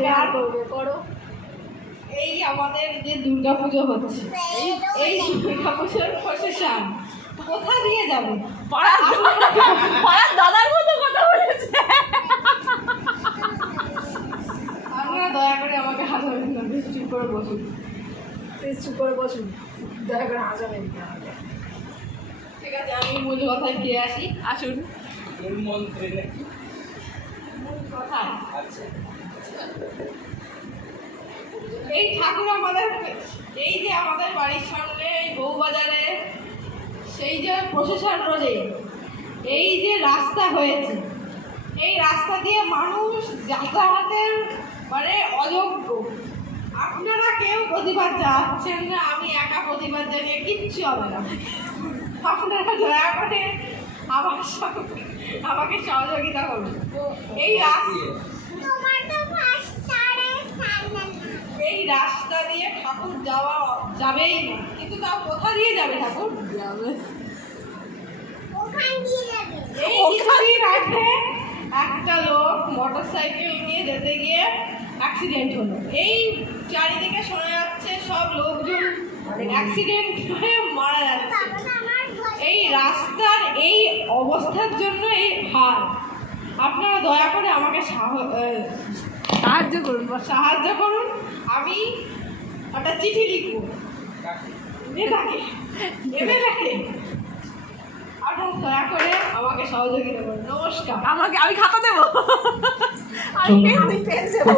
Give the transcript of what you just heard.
নমস্কার করো। এই আমাদের যে দুর্গাপুজো হচ্ছে, এই দুর্গাপুজোর প্রসেশন কোথা দিয়ে যাবে? পাড়ার দাদার মতো কথা বলেছে। আপনারা দয়া করে আমাকে হাসাবেন না, বেশ চুপ করে বসুন, প্লিজ চুপ করে বসুন, দয়া করে হাসাবেন না। ঠিক আছে, আমি মূল কথায় ফিরে আসি। আসুন। মূল কথায় এই ঠাকুর আমাদের, এই যে আমাদের বাড়ির সামনে এই বউবাজারে সেই যে প্রশাসন রোডে এই যে রাস্তা হয়েছে, এই রাস্তা দিয়ে মানুষ যাতায়াতের মানে অযোগ্য। আপনারা কেউ প্রতিবাদ জানাচ্ছেন না, আমি একা প্রতিবাদ জানিয়ে কিচ্ছু হবে না। আপনারা দয়া করে আমার সঙ্গে আমাকে সহযোগিতা করুন। এই রাস্তা দিয়ে ঠাকুর যাওয়া যাবেই না, কিন্তু তাও কোথা দিয়ে যাবে ঠাকুর? এই কিছুদিন আগে একটা লোক মোটরসাইকেল নিয়ে যেতে গিয়ে অ্যাক্সিডেন্ট হলো। এই চারিদিকে শোনা যাচ্ছে সব লোকজন অ্যাক্সিডেন্ট হয়ে মারা যাচ্ছে। এই রাস্তার এই অবস্থার জন্য এই হাল। আপনারা দয়া করে আমাকে সাহায্য করুন। আমি একটা চিঠি লিখব নেতাকে, এমএলএকে। আপনারা দয়া করে আমাকে সহযোগিতা করুন। নমস্কার। আমি খাতা দেবো, আমি পেন দেবো।